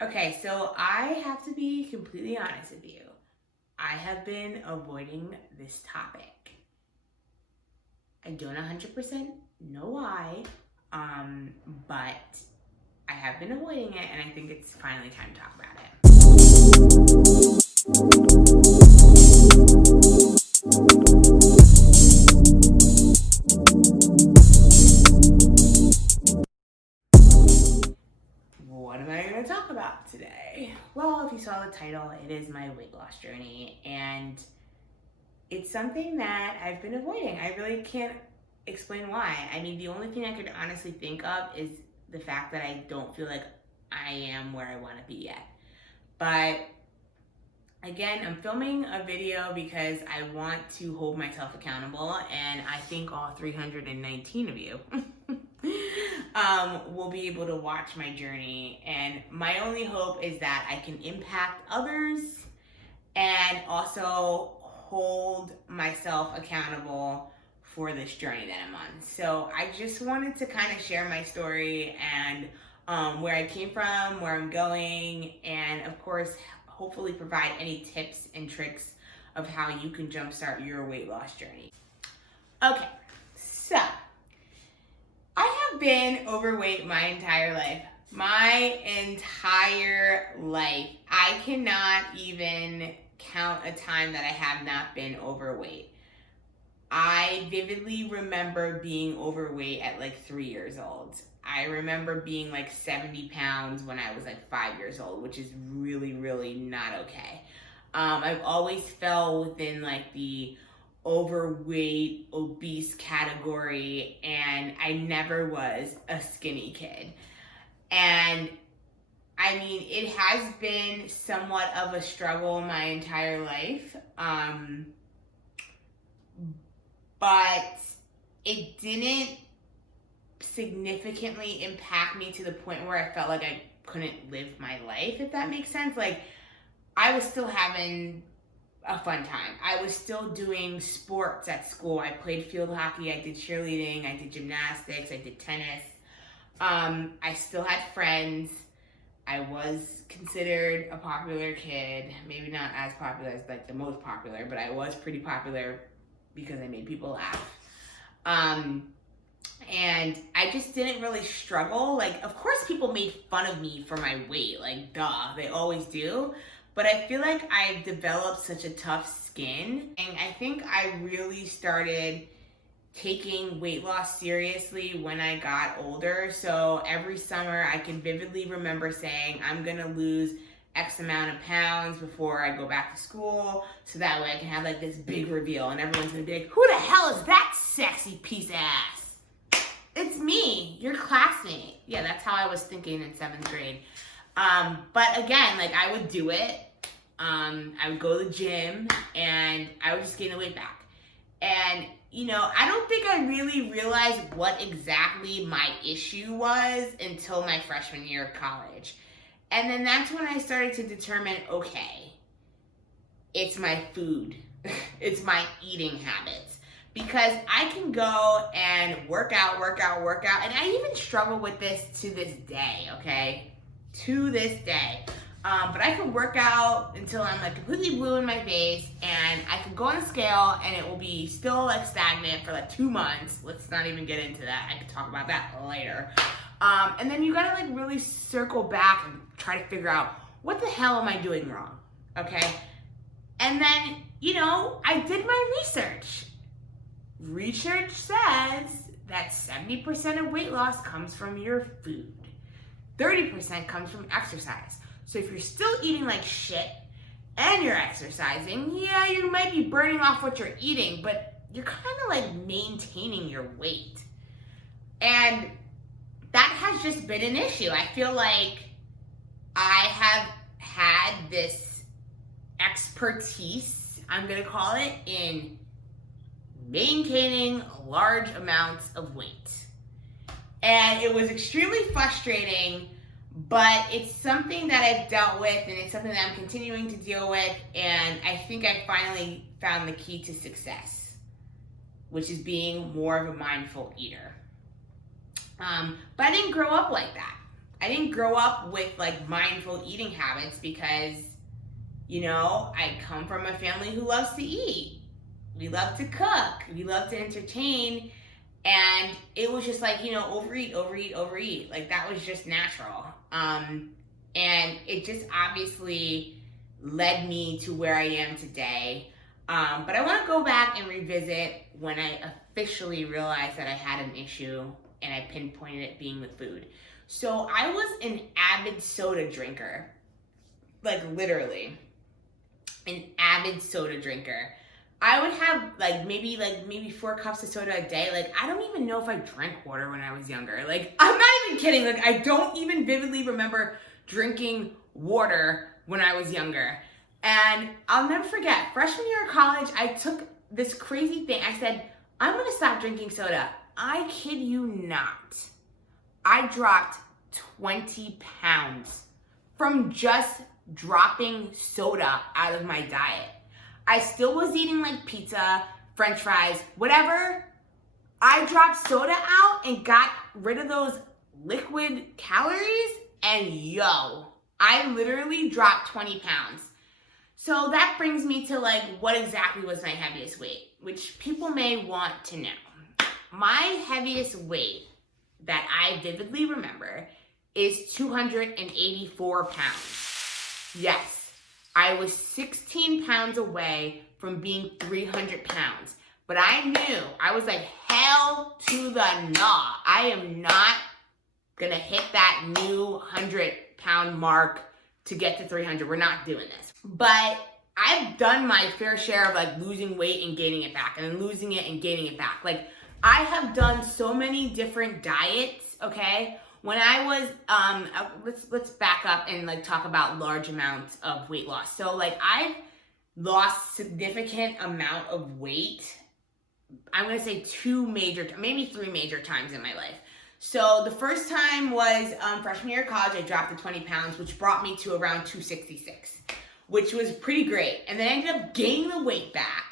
Okay, so I have to be completely honest with you. I have been avoiding this topic. I don't 100% know why, but I have been avoiding it, and I think it's finally time to talk about it. What am I going to talk about today? Well, if you saw the title, it is my weight loss journey, and it's something that I've been avoiding. I really can't explain why. I mean, the only thing I could honestly think of is the fact that I don't feel like I am where I want to be yet. But again, I'm filming a video because I want to hold myself accountable, and I think all 319 of you will be able to watch my journey. And my only hope is that I can impact others and also hold myself accountable for this journey that I'm on. So I just wanted to kind of share my story and where I came from, where I'm going, and of course, hopefully provide any tips and tricks of how you can jumpstart your weight loss journey. Okay, so I have been overweight my entire life. My entire life. I cannot even count a time that I have not been overweight. I vividly remember being overweight at like 3 years old. I remember being like 70 pounds when I was like 5 years old, which is really, really not okay. I've always fell within like the overweight, obese category, and I never was a skinny kid. And I mean, it has been somewhat of a struggle my entire life. But it didn't significantly impact me to the point where I felt like I couldn't live my life, if that makes sense. Like, I was still having a fun time. I was still doing sports at school. I played field hockey, I did cheerleading, I did gymnastics, I did tennis. I still had friends. I was considered a popular kid. Maybe not as popular as like the most popular, but I was pretty popular because I made people laugh. And I just didn't really struggle. Like, of course people made fun of me for my weight, like duh, they always do. But I feel like I've developed such a tough skin. And I think I really started taking weight loss seriously when I got older. So every summer I can vividly remember saying, I'm gonna lose X amount of pounds before I go back to school, so that way I can have like this big reveal and everyone's gonna be like, who the hell is that sexy piece of ass? It's me, your classmate. Yeah, that's how I was thinking in 7th grade. But again, like I would do it. I would go to the gym and I would just gain the weight back. And you know, I don't think I really realized what exactly my issue was until my freshman year of college. And then that's when I started to determine, okay, it's my food. It's my eating habits. Because I can go and work out. And I even struggle with this to this day, okay? To this day. But I can work out until I'm like completely blue in my face, and I can go on a scale and it will be still like stagnant for like 2 months. Let's not even get into that. I can talk about that later. And then you gotta like really circle back and try to figure out what the hell am I doing wrong, okay? And then, you know, I did my research. Research says that 70% of weight loss comes from your food. 30% comes from exercise. So if you're still eating like shit and you're exercising, yeah, you might be burning off what you're eating, but you're kind of like maintaining your weight. And that has just been an issue. I feel like I have had this expertise, I'm gonna call it, in maintaining large amounts of weight. And it was extremely frustrating, but it's something that I've dealt with, and it's something that I'm continuing to deal with, and I think I finally found the key to success, which is being more of a mindful eater. But I didn't grow up like that. I didn't grow up with like mindful eating habits because, you know, I come from a family who loves to eat. We love to cook. We love to entertain. And it was just like, you know, overeat, overeat, overeat. Like that was just natural. And it just obviously led me to where I am today. But I want to go back and revisit when I officially realized that I had an issue and I pinpointed it being the food. So I was an avid soda drinker, like literally an avid soda drinker. I would have maybe 4 cups of soda a day. Like, I don't even know if I drank water when I was younger. Like, I'm not even kidding. Like, I don't even vividly remember drinking water when I was younger. And I'll never forget, freshman year of college, I took this crazy thing. I said, I'm going to stop drinking soda. I kid you not. I dropped 20 pounds from just dropping soda out of my diet. I still was eating like pizza, french fries, whatever. I dropped soda out and got rid of those liquid calories, and yo, I literally dropped 20 pounds. So that brings me to like, what exactly was my heaviest weight, which people may want to know. My heaviest weight that I vividly remember is 284 pounds. Yes, I was 16 pounds away from being 300 pounds. But I knew, I was like, hell to the nah. I am not gonna hit that new 100-pound mark to get to 300. We're not doing this. But I've done my fair share of like losing weight and gaining it back, and then losing it and gaining it back. Like, I have done so many different diets, okay? When I was, let's back up and like talk about large amounts of weight loss. So like, I've lost significant amount of weight. I'm gonna say 2 major, maybe 3 major times in my life. So the first time was freshman year of college. I dropped the 20 pounds, which brought me to around 266, which was pretty great. And then I ended up gaining the weight back.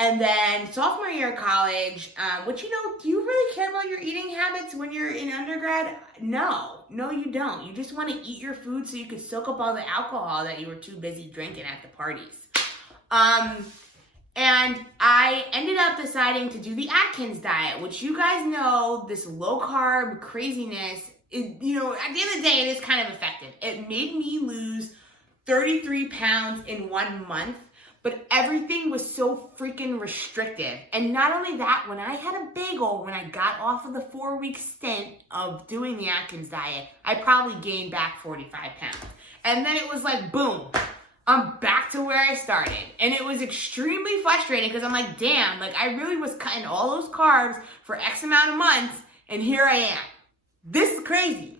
And then sophomore year of college, which, you know, do you really care about your eating habits when you're in undergrad? No, you don't. You just want to eat your food so you can soak up all the alcohol that you were too busy drinking at the parties. And I ended up deciding to do the Atkins diet, which you guys know, this low carb craziness, you know, at the end of the day, it is kind of effective. It made me lose 33 pounds in 1 month. But everything was so freaking restrictive. And not only that, when I had a bagel, when I got off of the 4-week stint of doing the Atkins diet, I probably gained back 45 pounds. And then it was like, boom, I'm back to where I started. And it was extremely frustrating because I'm like, damn, like I really was cutting all those carbs for X amount of months, and here I am. This is crazy.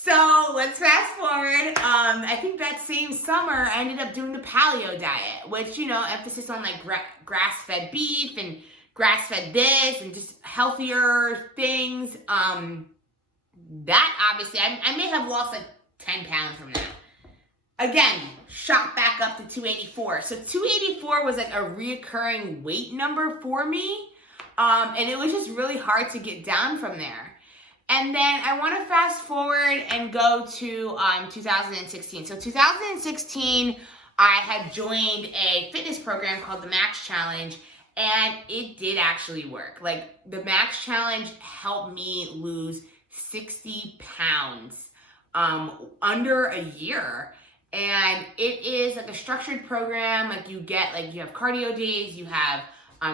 So let's fast forward. I think that same summer, I ended up doing the paleo diet, which, you know, emphasis on like grass-fed beef and grass-fed this and just healthier things. That obviously, I may have lost like 10 pounds from that. Again, shot back up to 284. So 284 was like a reoccurring weight number for me. And it was just really hard to get down from there. And then I want to fast forward and go to 2016. So 2016, I had joined a fitness program called the Max Challenge, and it did actually work. Like, the Max Challenge helped me lose 60 pounds under a year. And it is like a structured program. Like, you have cardio days, you have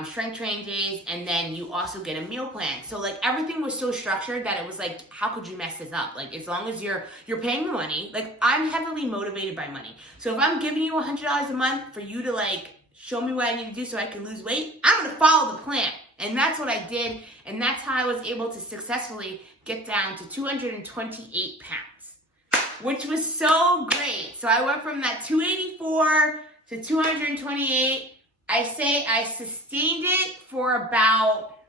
strength training days, and then you also get a meal plan. So like everything was so structured that it was like, how could you mess this up? Like, as long as you're paying the money, like I'm heavily motivated by money. So if I'm giving you $100 a month for you to like show me what I need to do so I can lose weight, I'm gonna follow the plan. And that's what I did. And that's how I was able to successfully get down to 228 pounds, which was so great. So I went from that 284 to 228. I say I sustained it for about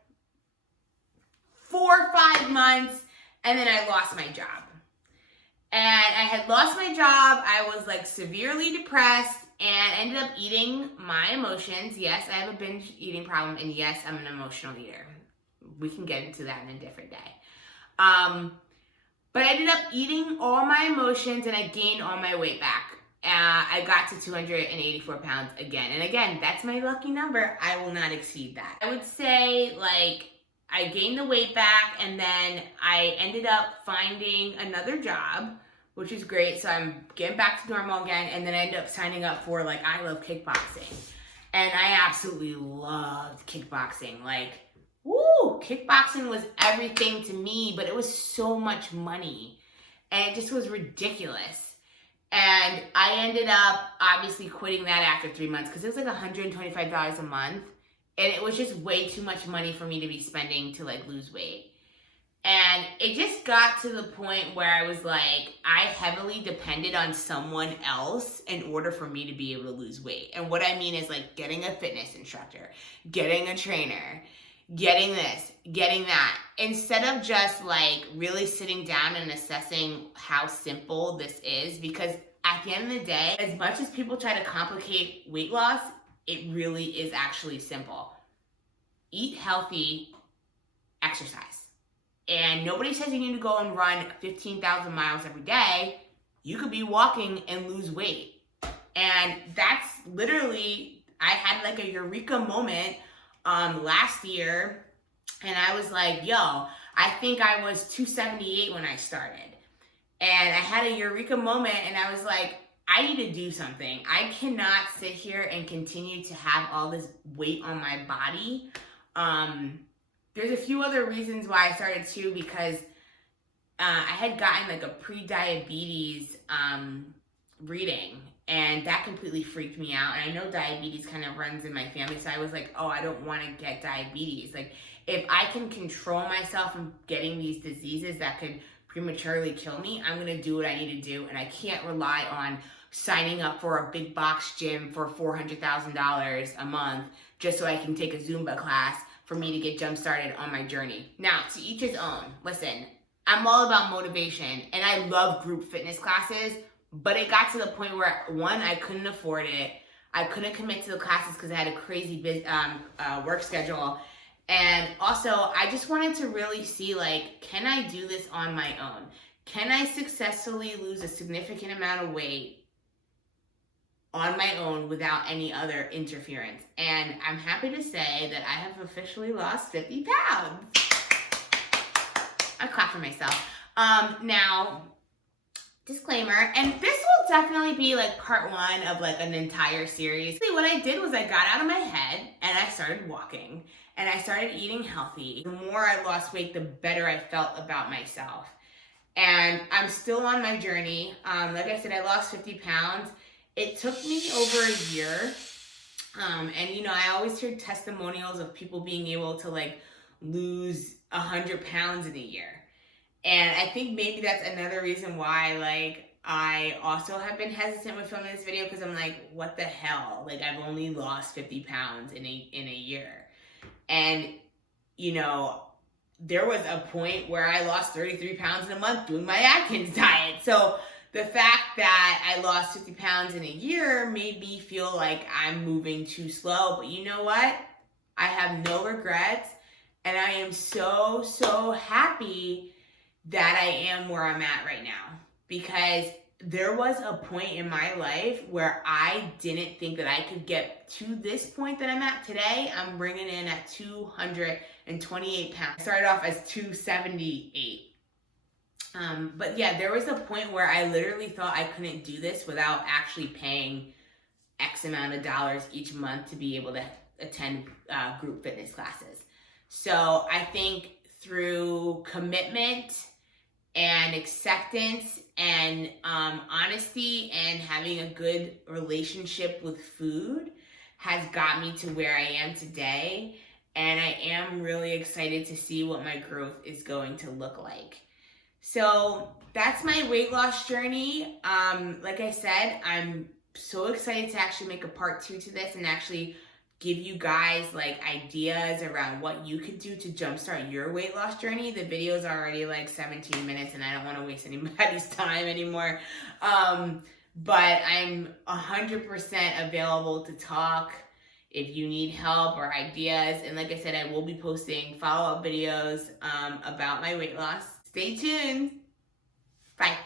4 or 5 months, and then I lost my job. And I had lost my job. I was like severely depressed and ended up eating my emotions. Yes, I have a binge eating problem, and yes, I'm an emotional eater. We can get into that in a different day. But I ended up eating all my emotions and I gained all my weight back. I got to 284 pounds again. And again, that's my lucky number. I will not exceed that. I would say like I gained the weight back and then I ended up finding another job, which is great. So I'm getting back to normal again. And then I ended up signing up for like I Love Kickboxing. And I absolutely loved kickboxing. Like, woo, kickboxing was everything to me, but it was so much money. And it just was ridiculous. And I ended up obviously quitting that after 3 months because it was like $125 a month. And it was just way too much money for me to be spending to like lose weight. And it just got to the point where I was like, I heavily depended on someone else in order for me to be able to lose weight. And what I mean is like getting a fitness instructor, getting a trainer, getting this, getting that, instead of just like really sitting down and assessing how simple this is. Because at the end of the day, as much as people try to complicate weight loss, it really is actually simple. Eat healthy, exercise. And nobody says you need to go and run 15,000 miles every day. You could be walking and lose weight. And that's literally, I had like a eureka moment last year, and I was like, yo, I think I was 278 when I started. And I had a eureka moment, and I was like, I need to do something. I cannot sit here and continue to have all this weight on my body. There's a few other reasons why I started too, because I had gotten like a pre-diabetes reading, and that completely freaked me out. And I know diabetes kind of runs in my family, so I was like, oh, I don't want to get diabetes. Like, if I can control myself from getting these diseases that could prematurely kill me, I'm going to do what I need to do, and I can't rely on signing up for a big box gym for $400,000 a month just so I can take a Zumba class for me to get jump started on my journey. Now, to each his own. Listen, I'm all about motivation, and I love group fitness classes, but it got to the point where, one, I couldn't afford it. I couldn't commit to the classes because I had a crazy work schedule. And also, I just wanted to really see, like, can I do this on my own? Can I successfully lose a significant amount of weight on my own without any other interference? And I'm happy to say that I have officially lost 50 pounds. I clap for myself. Now, disclaimer, and this will definitely be like part one of like an entire series. What I did was I got out of my head and I started walking and I started eating healthy. The more I lost weight, the better I felt about myself. And I'm still on my journey. Like I said, I lost 50 pounds. It took me over a year. And you know, I always hear testimonials of people being able to like lose 100 pounds in a year. And I think maybe that's another reason why like I also have been hesitant with filming this video, because I'm like, what the hell? Like, I've only lost 50 pounds in a year. And you know, there was a point where I lost 33 pounds in a month doing my Atkins diet. So the fact that I lost 50 pounds in a year made me feel like I'm moving too slow. But you know what? I have no regrets. And I am so, so happy that I am where I'm at right now. Because there was a point in my life where I didn't think that I could get to this point that I'm at today. I'm bringing in at 228 pounds. I started off as 278. But yeah, there was a point where I literally thought I couldn't do this without actually paying X amount of dollars each month to be able to attend group fitness classes. So I think through commitment and acceptance and honesty and having a good relationship with food has got me to where I am today. And I am really excited to see what my growth is going to look like. So that's my weight loss journey. Like I said, I'm so excited to actually make a part 2 to this and actually give you guys like ideas around what you could do to jumpstart your weight loss journey. The video is already like 17 minutes and I don't want to waste anybody's time anymore. But I'm 100% available to talk if you need help or ideas. And like I said, I will be posting follow-up videos about my weight loss. Stay tuned. Bye.